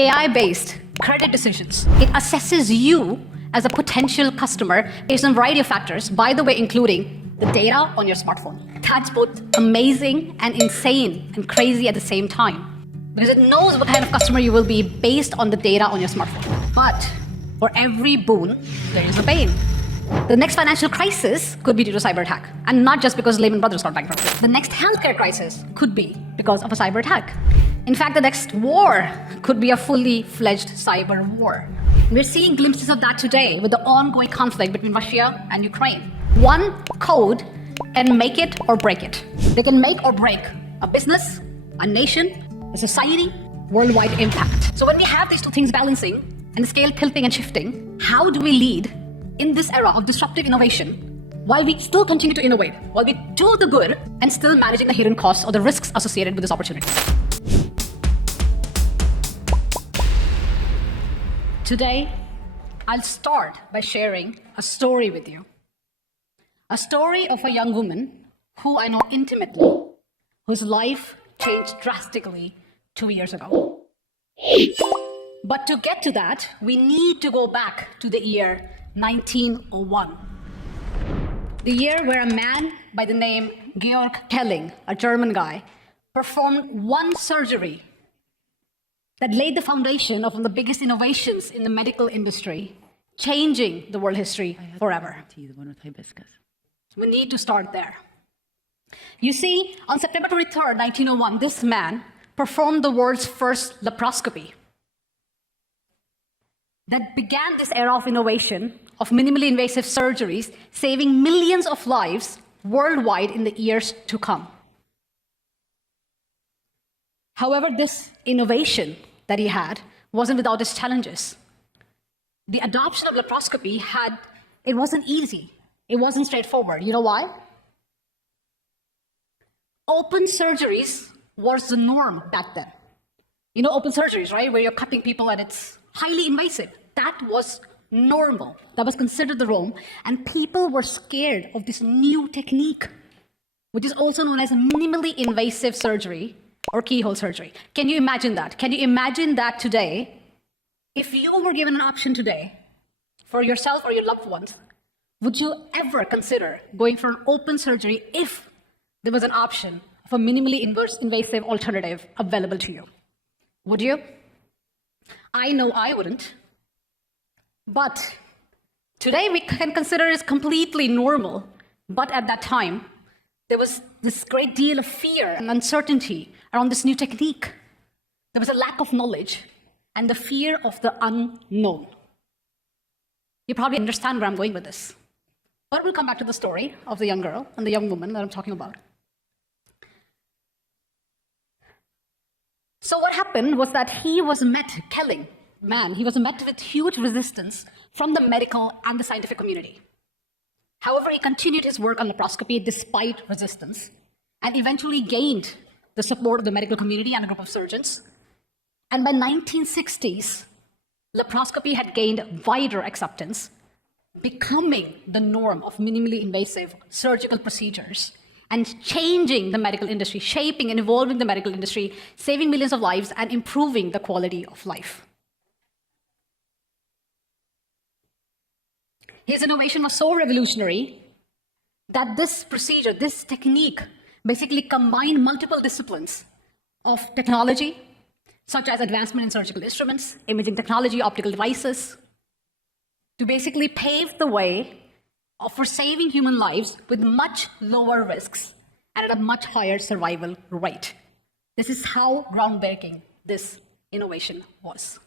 AI-based credit decisions. It assesses you as a potential customer based on a variety of factors, by the way, including the data on your smartphone. That's both amazing and insane and crazy at the same time, because it knows what kind of customer you will be based on the data on your smartphone. But for every Boon, there is a Bane. The next financial crisis could be due to cyber attack, and not just because Lehman Brothers got bankrupt. The next healthcare crisis could be because of a cyber attack. In fact, the next war could be a fully-fledged cyber war. We're seeing glimpses of that today with the ongoing conflict between Russia and Ukraine. One code can make it or break it. They can make or break a business, a nation, a society, worldwide impact. So when we have these two things balancing and the scale tilting and shifting, how do we lead in this era of disruptive innovation while we still continue to innovate, while we do the good and still managing the hidden costs or the risks associated with this opportunity? Today, I'll start by sharing a story with you. A story of a young woman who I know intimately, whose life changed drastically 2 years ago. But to get to that, we need to go back to the year 1901. The year where a man by the name Georg Kelling, a German guy, performed one surgery that laid the foundation of one of the biggest innovations in the medical industry, changing the world history forever. We need to start there. You see, on September 23rd, 1901, this man performed the world's first laparoscopy that began this era of innovation, of minimally invasive surgeries, saving millions of lives worldwide in the years to come. However, this innovation that he had wasn't without its challenges. The adoption of laparoscopy it wasn't easy. It wasn't straightforward. You know why? Open surgeries was the norm back then. You know open surgeries, right? Where you're cutting people and it's highly invasive. That was normal. That was considered the norm. And people were scared of this new technique, which is also known as minimally invasive surgery or keyhole surgery. Can you imagine that? Can you imagine that today? If you were given an option today for yourself or your loved ones, would you ever consider going for an open surgery if there was an option of a minimally invasive alternative available to you? Would you? I know I wouldn't. But today we can consider it completely normal. But at that time, there was this great deal of fear and uncertainty around this new technique. There was a lack of knowledge and the fear of the unknown. You probably understand where I'm going with this. But we'll come back to the story of the young girl and the young woman that I'm talking about. So what happened was that he was met with huge resistance from the medical and the scientific community. However, he continued his work on laparoscopy despite resistance and eventually gained the support of the medical community and a group of surgeons. And by 1960s, laparoscopy had gained wider acceptance, becoming the norm of minimally invasive surgical procedures and changing the medical industry, shaping and evolving the medical industry, saving millions of lives and improving the quality of life. His innovation was so revolutionary that this procedure, this technique, basically combined multiple disciplines of technology, such as advancement in surgical instruments, imaging technology, optical devices, to basically pave the way for saving human lives with much lower risks and at a much higher survival rate. This is how groundbreaking this innovation was.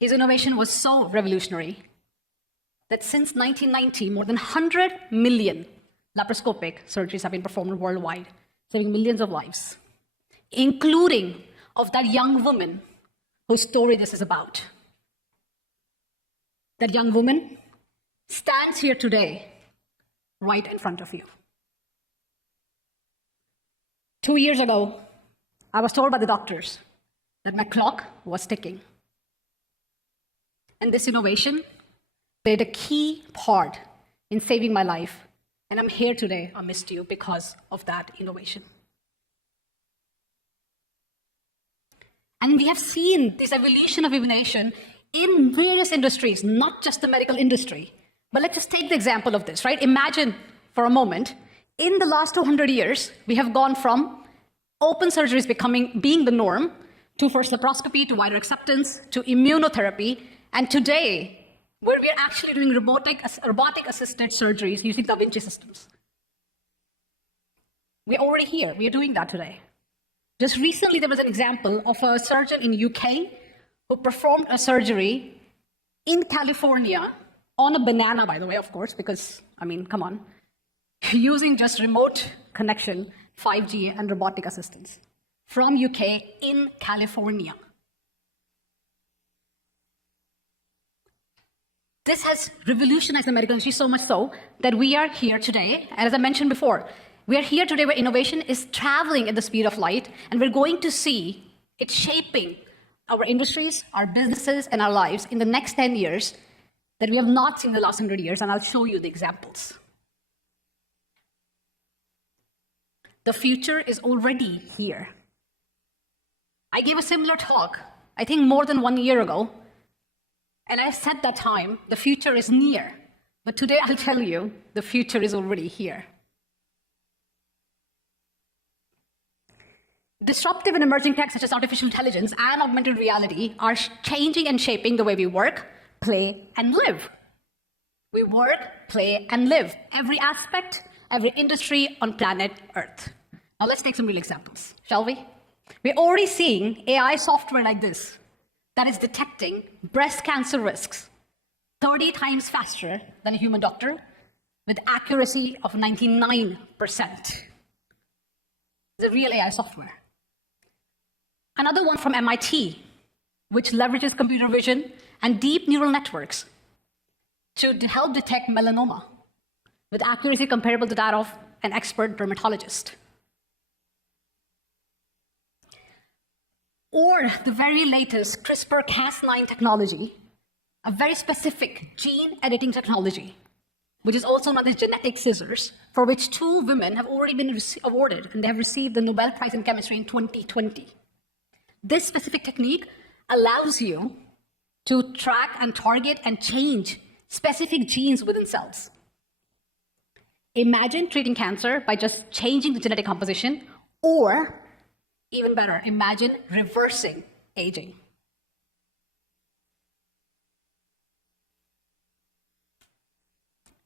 His innovation was so revolutionary that since 1990, more than 100 million laparoscopic surgeries have been performed worldwide, saving millions of lives, including of that young woman whose story this is about. That young woman stands here today, right in front of you. 2 years ago, I was told by the doctors that my clock was ticking. And this innovation played a key part in saving my life. And I'm here today amidst you because of that innovation. And we have seen this evolution of innovation in various industries, not just the medical industry. But let's just take the example of this, right? Imagine for a moment, in the last 200 years, we have gone from open surgeries being the norm, to first laparoscopy, to wider acceptance, to immunotherapy, and today, where we are actually doing robotic-assisted surgeries using Da Vinci systems. We're already here. We are doing that today. Just recently, there was an example of a surgeon in UK who performed a surgery in California on a banana, by the way, of course, because, I mean, come on, using just remote connection, 5G, and robotic assistance from UK in California. This has revolutionized the medical industry so much so that we are here today, and as I mentioned before, we are here today where innovation is traveling at the speed of light, and we're going to see it shaping our industries, our businesses, and our lives in the next 10 years that we have not seen in the last 100 years, and I'll show you the examples. The future is already here. I gave a similar talk, I think more than 1 year ago, and I said that time, the future is near. But today I'll tell you, the future is already here. Disruptive and emerging tech such as artificial intelligence and augmented reality are changing and shaping the way we work, play, and live. We work, play, and live. Every aspect, every industry on planet Earth. Now let's take some real examples, shall we? We're already seeing AI software like this that is detecting breast cancer risks 30 times faster than a human doctor with accuracy of 99%. The real AI software. Another one from MIT, which leverages computer vision and deep neural networks to help detect melanoma with accuracy comparable to that of an expert dermatologist. Or the very latest CRISPR-Cas9 technology, a very specific gene editing technology, which is also known as genetic scissors, for which 2 women have already been awarded, and they have received the Nobel Prize in Chemistry in 2020. This specific technique allows you to track and target and change specific genes within cells. Imagine treating cancer by just changing the genetic composition, or even better, imagine reversing aging.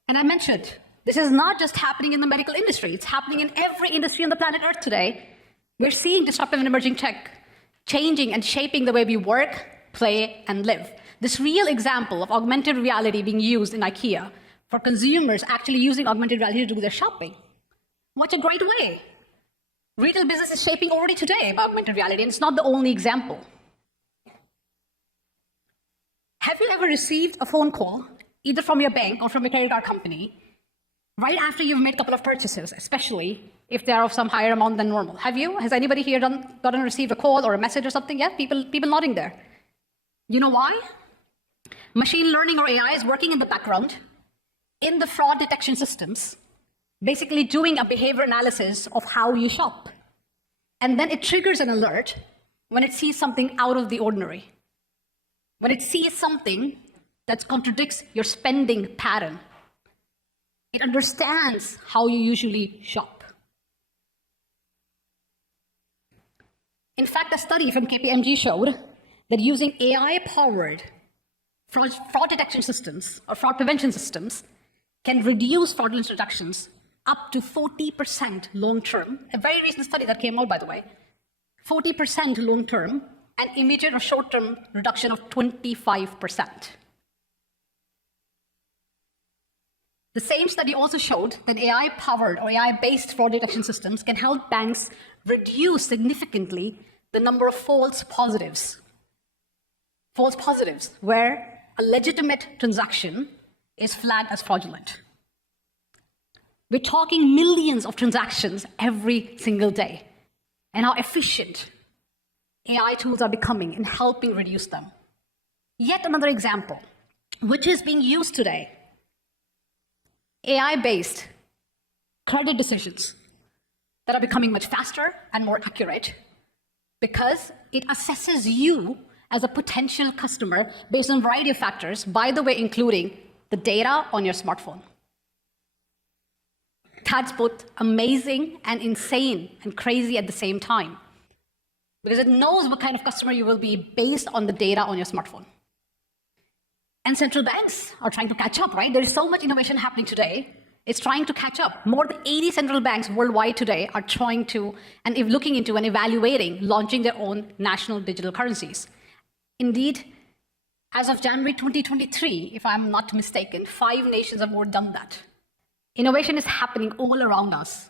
And I mentioned, this is not just happening in the medical industry, it's happening in every industry on the planet Earth today. We're seeing disruptive and emerging tech changing and shaping the way we work, play, and live. This real example of augmented reality being used in IKEA for consumers actually using augmented reality to do their shopping. What a great way. Retail business is shaping already today by augmented reality, and it's not the only example. Have you ever received a phone call, either from your bank or from your credit card company, right after you've made a couple of purchases, especially if they are of some higher amount than normal? Have you? Has anybody here gotten received a call or a message or something yet? People nodding there. You know why? Machine learning or AI is working in the background in the fraud detection systems, basically doing a behavior analysis of how you shop. And then it triggers an alert when it sees something out of the ordinary. When it sees something that contradicts your spending pattern. It understands how you usually shop. In fact, a study from KPMG showed that using AI-powered fraud detection systems or fraud prevention systems can reduce fraudulent transactions up to 40% long-term. A very recent study that came out, by the way. 40% long-term and immediate or short-term reduction of 25%. The same study also showed that AI-powered or AI-based fraud detection systems can help banks reduce significantly the number of false positives. False positives, where a legitimate transaction is flagged as fraudulent. We're talking millions of transactions every single day, and how efficient AI tools are becoming in helping reduce them. Yet another example, which is being used today. AI-based credit decisions that are becoming much faster and more accurate because it assesses you as a potential customer based on a variety of factors, by the way, including the data on your smartphone. That's both amazing and insane and crazy at the same time, because it knows what kind of customer you will be based on the data on your smartphone. And central banks are trying to catch up, right? There is so much innovation happening today. It's trying to catch up. More than 80 central banks worldwide today are trying to, and looking into and evaluating launching their own national digital currencies. Indeed, as of January 2023, if I'm not mistaken, 5 nations have already done that. Innovation is happening all around us.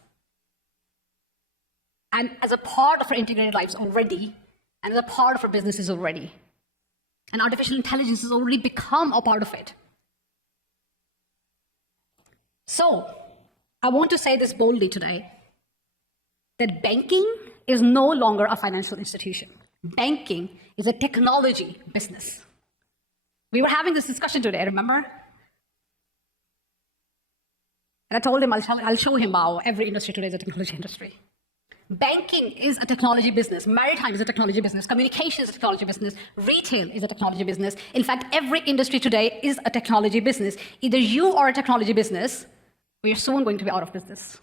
And as a part of our integrated lives already, and as a part of our businesses already. And artificial intelligence has already become a part of it. So, I want to say this boldly today, that banking is no longer a financial institution. Banking is a technology business. We were having this discussion today, remember? And I told him I'll show him how every industry today is a technology industry. Banking is a technology business. Maritime is a technology business. Communication is a technology business. Retail is a technology business. In fact, every industry today is a technology business. Either you are a technology business, or you're soon going to be out of business.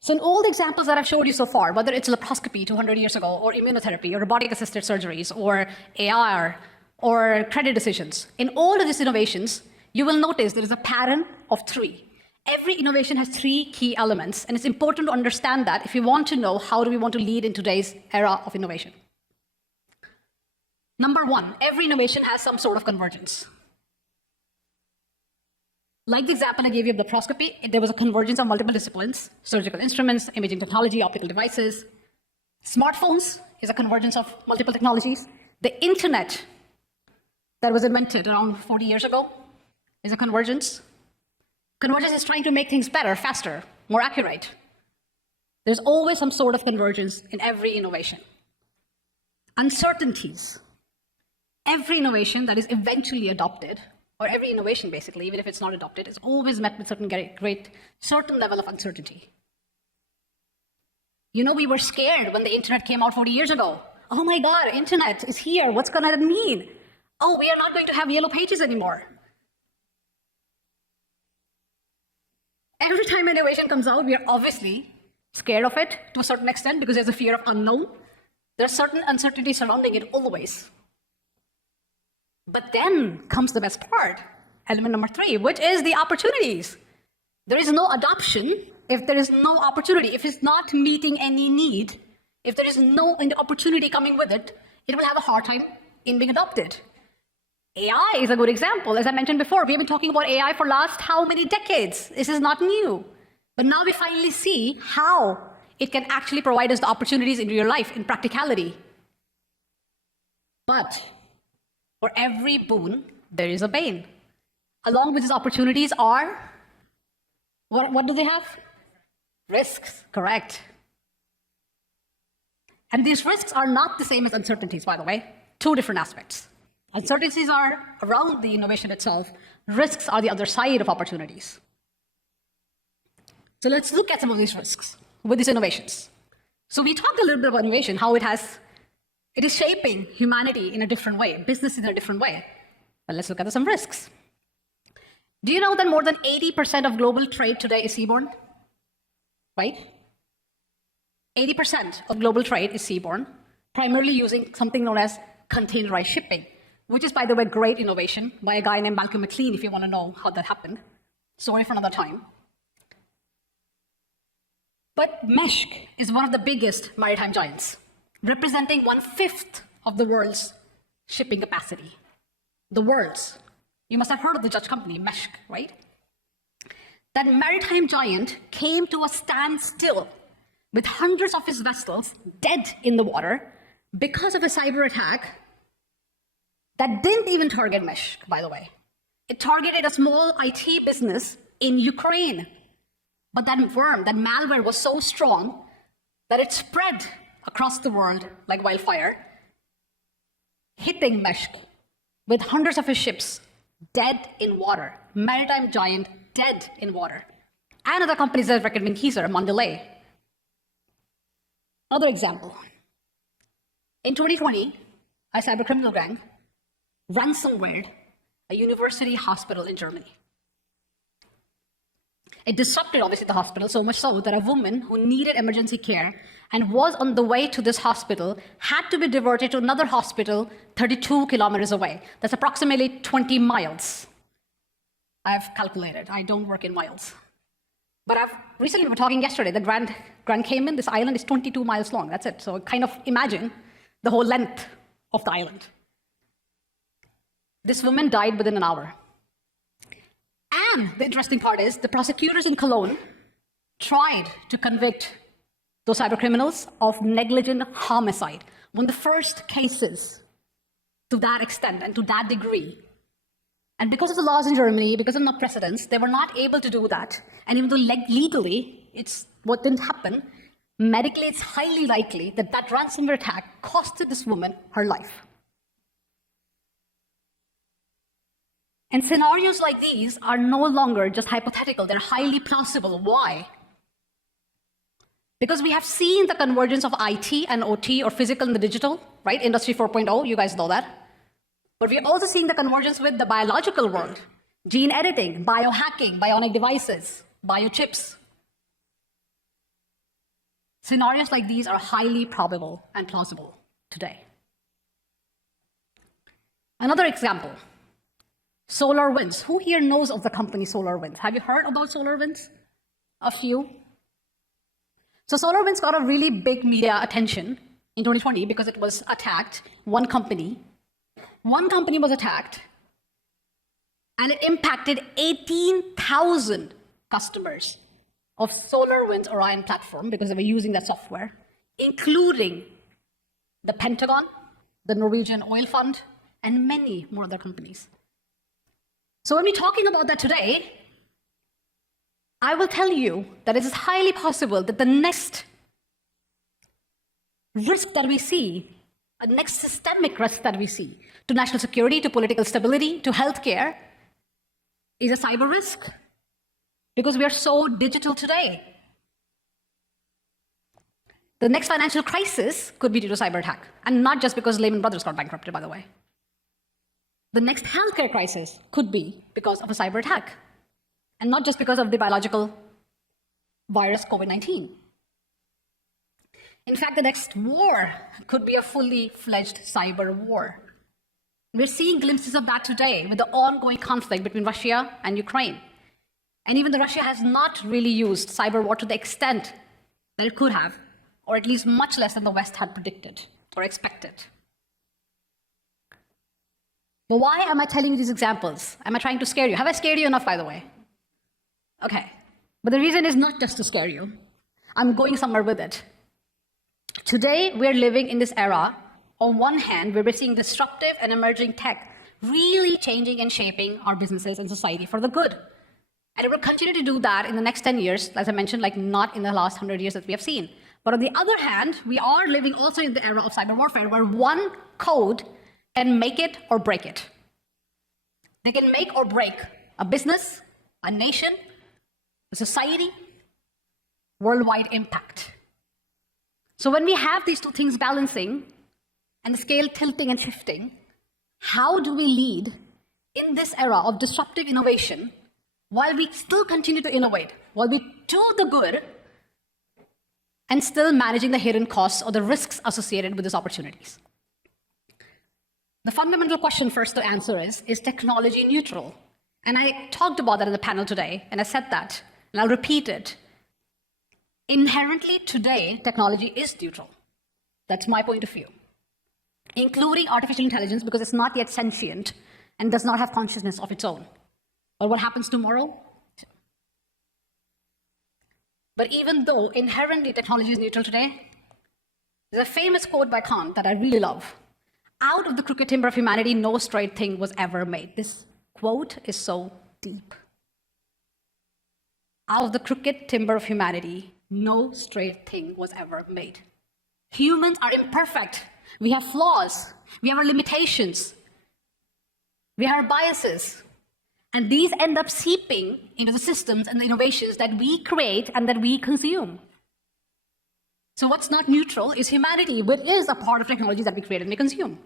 So in all the examples that I've showed you so far, whether it's laparoscopy 200 years ago, or immunotherapy, or robotic-assisted surgeries, or AR, or credit decisions, in all of these innovations, you will notice there is a pattern of 3. Every innovation has 3 key elements, and it's important to understand that if you want to know how do we want to lead in today's era of innovation. Number 1, every innovation has some sort of convergence. Like the example I gave you of the laparoscopy, there was a convergence of multiple disciplines: surgical instruments, imaging technology, optical devices. Smartphones is a convergence of multiple technologies. The internet that was invented around 40 years ago is a convergence. Convergence is trying to make things better, faster, more accurate. There's always some sort of convergence in every innovation. Uncertainties. Every innovation that is eventually adopted, or every innovation basically, even if it's not adopted, is always met with certain level of uncertainty. You know, we were scared when the internet came out 40 years ago. Oh my God, internet is here. What's going to mean? Oh, we are not going to have yellow pages anymore. Every time innovation comes out, we are obviously scared of it to a certain extent because there's a fear of unknown. There's certain uncertainty surrounding it always. But then comes the best part, element number 3, which is the opportunities. There is no adoption if there is no opportunity. If it's not meeting any need, if there is no opportunity coming with it, it will have a hard time in being adopted. AI is a good example. As I mentioned before, we've been talking about AI for last how many decades? This is not new. But now we finally see how it can actually provide us the opportunities in real life, in practicality. But for every boon, there is a bane. Along with these opportunities are, what do they have? Risks, correct. And these risks are not the same as uncertainties, by the way. 2 different aspects. Uncertainties are around the innovation itself. Risks are the other side of opportunities. So let's look at some of these risks with these innovations. So we talked a little bit about innovation, how it is shaping humanity in a different way, business in a different way. But let's look at some risks. Do you know that more than 80% of global trade today is seaborne? Right? 80% of global trade is seaborne, primarily using something known as containerized shipping, which is, by the way, great innovation by a guy named Malcolm McLean, if you want to know how that happened. Story for another time. But Maersk is one of the biggest maritime giants, representing 1/5 of the world's shipping capacity. The world's. You must have heard of the Dutch company, Maersk, right? That maritime giant came to a standstill with hundreds of his vessels dead in the water because of a cyber attack that didn't even target Maersk, by the way. It targeted a small IT business in Ukraine. But that worm, that malware was so strong that it spread across the world like wildfire, hitting Maersk with hundreds of his ships dead in water. Maritime giant dead in water. and other companies that recommend Keezer, Mandalay. Another example. In 2020, a cybercriminal gang ransomwared a university hospital in Germany. It disrupted, obviously, the hospital, so much so that a woman who needed emergency care and was on the way to this hospital had to be diverted to another hospital 32 kilometers away. That's approximately 20 miles. I've calculated. I don't work in miles. But we were talking yesterday, the Grand Cayman, this island is 22 miles long. That's it. So kind of imagine the whole length of the island. This woman died within an hour. And the interesting part is the prosecutors in Cologne tried to convict those cybercriminals of negligent homicide. One of the first cases to that extent and to that degree. And because of the laws in Germany, because of no precedents, they were not able to do that. And even though legally, it's what didn't happen, medically, it's highly likely that that ransomware attack costed this woman her life. And scenarios like these are no longer just hypothetical, they're highly plausible. Why? Because we have seen the convergence of IT and OT, or physical and the digital, right? Industry 4.0, you guys know that. But we're also seeing the convergence with the biological world, gene editing, biohacking, bionic devices, biochips. Scenarios like these are highly probable and plausible today. Another example. SolarWinds. Who here knows of the company SolarWinds? Have you heard about SolarWinds? A few. So SolarWinds got a really big media attention in 2020 because it was attacked. One company was attacked, and it impacted 18,000 customers of SolarWinds Orion platform because they were using that software, including the Pentagon, the Norwegian Oil Fund, and many more other companies. So when we're talking about that today, I will tell you that it is highly possible that the next risk that we see, a next systemic risk that we see to national security, to political stability, to healthcare, is a cyber risk. Because we are so digital today. The next financial crisis could be due to cyber attack, and not just because Lehman Brothers got bankrupted, by the way. The next healthcare crisis could be because of a cyber attack, and not just because of the biological virus COVID-19. In fact, the next war could be a fully-fledged cyber war. We're seeing glimpses of that today with the ongoing conflict between Russia and Ukraine. And even though Russia has not really used cyber war to the extent that it could have, or at least much less than the West had predicted or expected. But why am I telling you these examples? Am I trying to scare you? Have I scared you enough, by the way? Okay. But the reason is not just to scare you. I'm going somewhere with it. Today, we're living in this era. On one hand, where we're seeing disruptive and emerging tech really changing and shaping our businesses and society for the good. And it will continue to do that in the next 10 years, as I mentioned, like not in the last 100 years that we have seen. But on the other hand, we are living also in the era of cyber warfare, where one code can make it or break it. They can make or break a business, a nation, a society, worldwide impact. So when we have these two things balancing and the scale tilting and shifting, how do we lead in this era of disruptive innovation while we still continue to innovate, while we do the good and still managing the hidden costs or the risks associated with these opportunities? The fundamental question first to answer is technology neutral? And I talked about that in the panel today, and I said that, and I'll repeat it. Inherently today, technology is neutral. That's my point of view, including artificial intelligence, because it's not yet sentient and does not have consciousness of its own. But what happens tomorrow? But even though inherently technology is neutral today, there's a famous quote by Kant that I really love. Out of the crooked timber of humanity, no straight thing was ever made. This quote is so deep. Out of the crooked timber of humanity, no straight thing was ever made. Humans are imperfect. We have flaws. We have our limitations. We have our biases. And these end up seeping into the systems and the innovations that we create and that we consume. So what's not neutral is humanity, which is a part of technology that we create and we consume.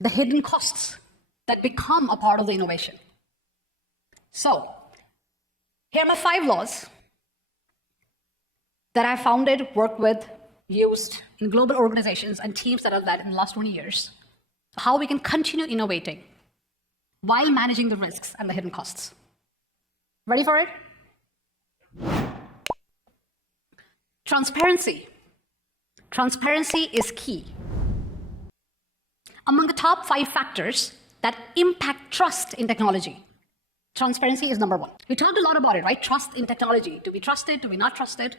The hidden costs that become a part of the innovation. So, here are my 5 laws that I founded, worked with, used in global organizations and teams that I've led in the last 20 years. How we can continue innovating while managing the risks and the hidden costs. Ready for it? Transparency. Transparency is key. Among the top 5 factors that impact trust in technology, transparency is number 1. We talked a lot about it, right? Trust in technology. Do we trust it? Do we not trust it?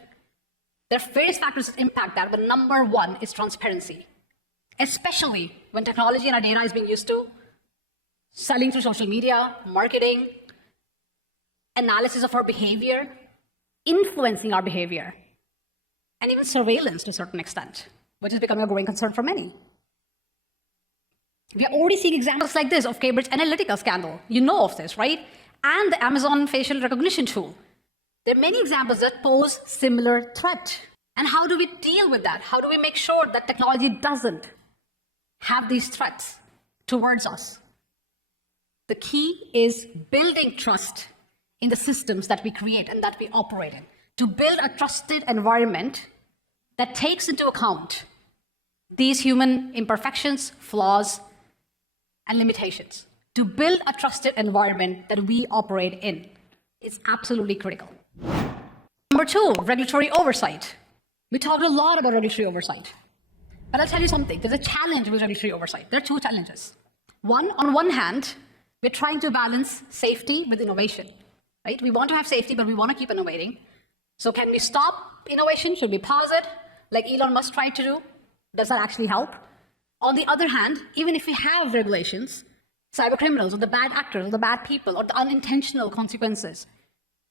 There are various factors that impact that, but number 1 is transparency. Especially when technology and our data is being used to selling through social media, marketing, analysis of our behavior, influencing our behavior, and even surveillance to a certain extent, which is becoming a growing concern for many. We are already seeing examples like this of Cambridge Analytica scandal. You know of this, right? And the Amazon facial recognition tool. There are many examples that pose similar threat. And how do we deal with that? How do we make sure that technology doesn't have these threats towards us? The key is building trust in the systems that we create and that we operate in. To build a trusted environment that takes into account these human imperfections, flaws, and limitations. To build a trusted environment that we operate in is absolutely critical. Number 2, regulatory oversight. We talked a lot about regulatory oversight. But I'll tell you something, there's a challenge with regulatory oversight. There are 2 challenges. One, on one hand, we're trying to balance safety with innovation, right? We want to have safety, but we want to keep innovating. So can we stop innovation? Should we pause it, like Elon Musk tried to do? Does that actually help? On the other hand, even if we have regulations, cyber criminals or the bad actors or the bad people or the unintentional consequences,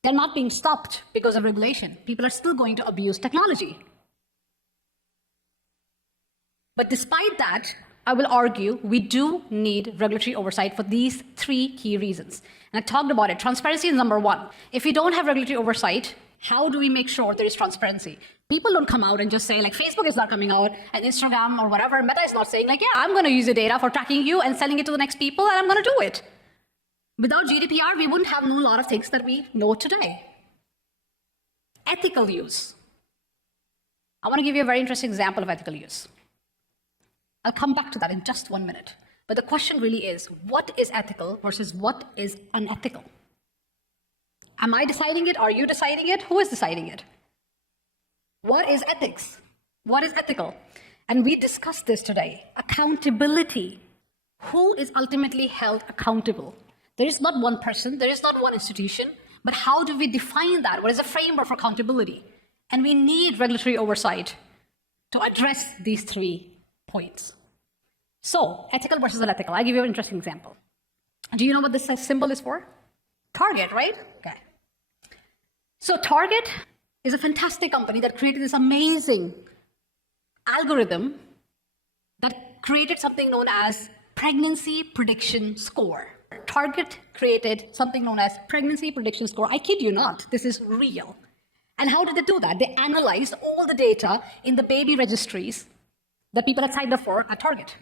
they're not being stopped because of regulation. People are still going to abuse technology. But despite that, I will argue we do need regulatory oversight for these 3 key reasons. And I talked about it. Transparency is number 1. If we don't have regulatory oversight, how do we make sure there is transparency? People don't come out and just say, like, Facebook is not coming out, and Instagram or whatever, Meta is not saying, like, yeah, I'm going to use your data for tracking you and selling it to the next people, and I'm going to do it. Without GDPR, we wouldn't have known a lot of things that we know today. Ethical use. I want to give you a very interesting example of ethical use. I'll come back to that in just 1 minute. But the question really is, what is ethical versus what is unethical? Am I deciding it? Are you deciding it? Who is deciding it? What is ethics? What is ethical? And we discussed this today. Accountability. Who is ultimately held accountable? There is not one person, there is not one institution, but how do we define that? What is the framework for accountability? And we need regulatory oversight to address these 3 points. So, ethical versus unethical. I'll give you an interesting example. Do you know what this symbol is for? Target, right? Okay. So Target is a fantastic company that created this amazing algorithm that created something known as pregnancy prediction score. Target created something known as pregnancy prediction score. I kid you not, this is real. And how did they do that? They analyzed all the data in the baby registries that people had signed up for at Target.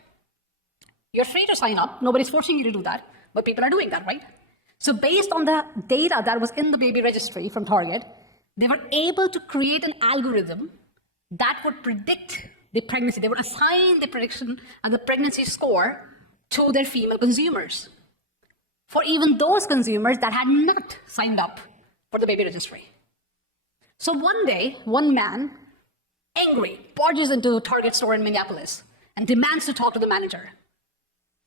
You're free to sign up, nobody's forcing you to do that, but people are doing that, right? So based on the data that was in the baby registry from Target, they were able to create an algorithm that would predict the pregnancy. They would assign the prediction and the pregnancy score to their female consumers, for even those consumers that had not signed up for the baby registry. So one day, one man, angry, barges into a Target store in Minneapolis and demands to talk to the manager.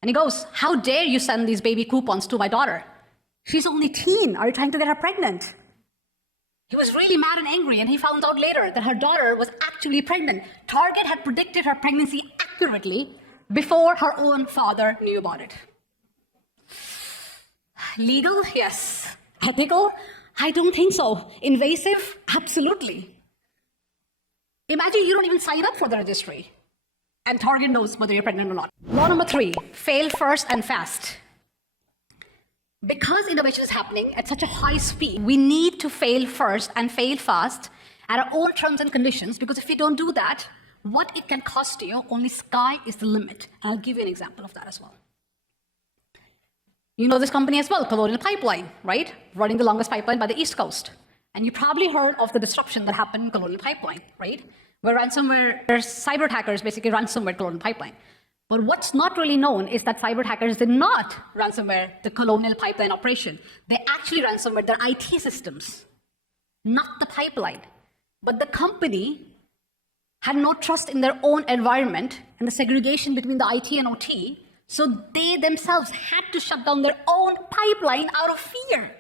And he goes, "How dare you send these baby coupons to my daughter? She's only teen. Are you trying to get her pregnant?" He was really mad and angry, and he found out later that her daughter was actually pregnant. Target had predicted her pregnancy accurately before her own father knew about it. Legal? Yes. Ethical? I don't think so. Invasive? Absolutely. Imagine you don't even sign up for the registry, and Target knows whether you're pregnant or not. Law number 3, fail first and fast. Because innovation is happening at such a high speed, we need to fail first and fail fast at our own terms and conditions, because if we don't do that, what it can cost you, only sky is the limit. And I'll give you an example of that as well. You know this company as well, Colonial Pipeline, right? Running the longest pipeline by the East Coast. And you probably heard of the disruption that happened in Colonial Pipeline, right? Where cyber attackers basically ransomware Colonial Pipeline. But what's not really known is that cyber attackers did not ransomware the Colonial Pipeline operation. They actually ransomware their IT systems, not the pipeline. But the company had no trust in their own environment and the segregation between the IT and OT, so they themselves had to shut down their own pipeline out of fear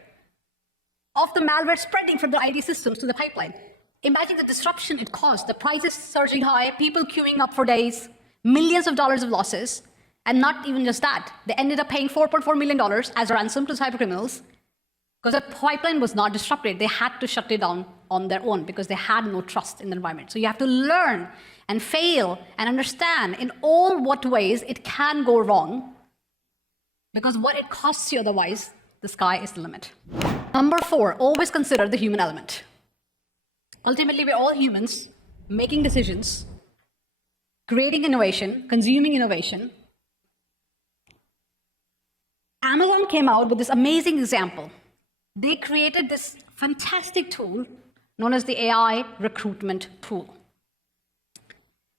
of the malware spreading from the IT systems to the pipeline. Imagine the disruption it caused, the prices surging high, people queuing up for days, millions of dollars of losses, and not even just that. They ended up paying $4.4 million as ransom to cybercriminals because the pipeline was not disrupted. They had to shut it down on their own because they had no trust in the environment. So you have to learn and fail and understand in all what ways it can go wrong, because what it costs you otherwise, the sky is the limit. Number 4, always consider the human element. Ultimately, we're all humans making decisions, creating innovation, consuming innovation. Amazon came out with this amazing example. They created this fantastic tool known as the AI recruitment tool.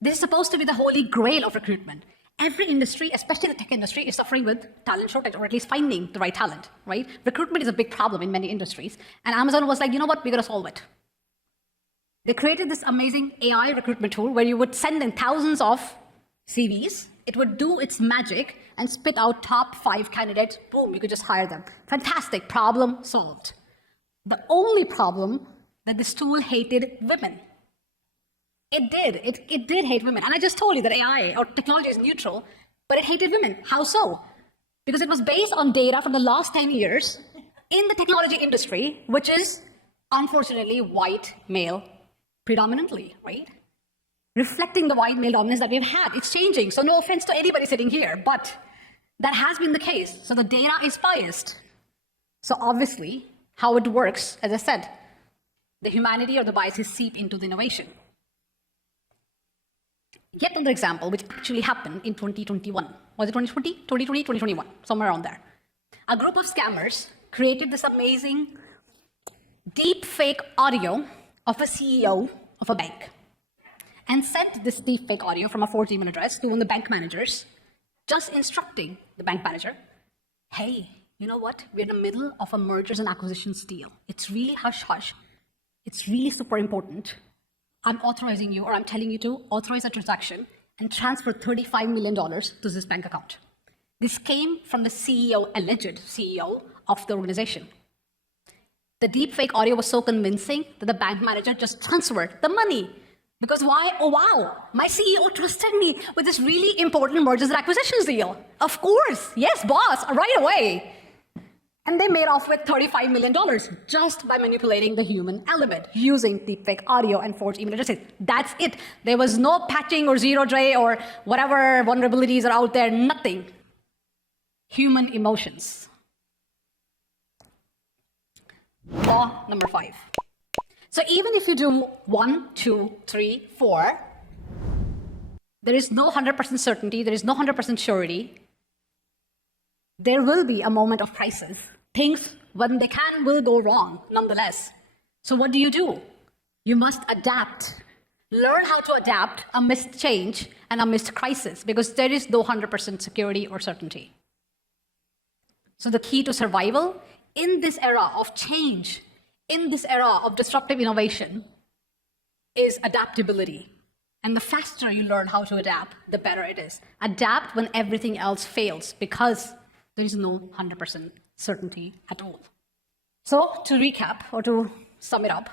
This is supposed to be the holy grail of recruitment. Every industry, especially the tech industry, is suffering with talent shortage, or at least finding the right talent, right? Recruitment is a big problem in many industries. And Amazon was like, you know what, we're going to solve it. They created this amazing AI recruitment tool where you would send in thousands of CVs. It would do its magic and spit out top 5 candidates. Boom, you could just hire them. Fantastic, problem solved. The only problem that this tool hated women. It did hate women. And I just told you that AI or technology is neutral, but it hated women. How so? Because it was based on data from the last 10 years in the technology industry, which is unfortunately white male predominantly, right? Reflecting the white male dominance that we've had. It's changing. So no offense to anybody sitting here, but that has been the case. So the data is biased. So obviously, how it works, as I said, the humanity or the biases seep into the innovation. Yet another example, which actually happened in 2021. Was it 2020? 2020, 2021, somewhere around there. A group of scammers created this amazing deep fake audio of a CEO of a bank and sent this deep fake audio from a forged email address to one of the bank managers, just instructing the bank manager, hey, you know what? We're in the middle of a mergers and acquisitions deal. It's really hush-hush. It's really super important. I'm authorizing you, or I'm telling you to authorize a transaction and transfer $35 million to this bank account. This came from the CEO, alleged CEO of the organization. The deepfake audio was so convincing that the bank manager just transferred the money. Because why? Oh wow, my CEO trusted me with this really important mergers and acquisitions deal. Of course, yes, boss, right away. And they made off with $35 million just by manipulating the human element using deepfake audio and forged email addresses. That's it. There was no patching or zero day or whatever vulnerabilities are out there, nothing. Human emotions. Law number 5. So even if you do 1, 2, 3, 4, there is no 100% certainty, there is no 100% surety. There will be a moment of crisis. Things, when they can, will go wrong, nonetheless. So what do? You must adapt. Learn how to adapt amidst change and amidst crisis, because there is no 100% security or certainty. So the key to survival in this era of change, in this era of disruptive innovation, is adaptability. And the faster you learn how to adapt, the better it is. Adapt when everything else fails, because there is no 100% certainty at all. So to recap, or to sum it up,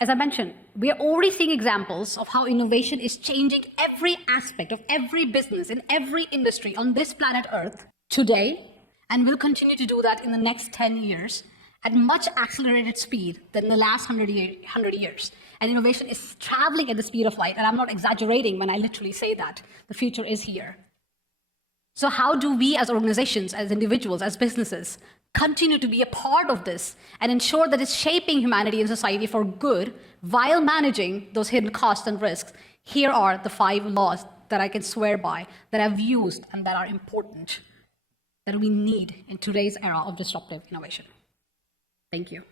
as I mentioned, we are already seeing examples of how innovation is changing every aspect of every business in every industry on this planet Earth today, and will continue to do that in the next 10 years at much accelerated speed than the last 100 years. And innovation is traveling at the speed of light, and I'm not exaggerating when I literally say that. The future is here. So how do we as organizations, as individuals, as businesses, continue to be a part of this and ensure that it's shaping humanity and society for good while managing those hidden costs and risks, here are the 5 laws that I can swear by, that I've used and that are important, that we need in today's era of disruptive innovation. Thank you.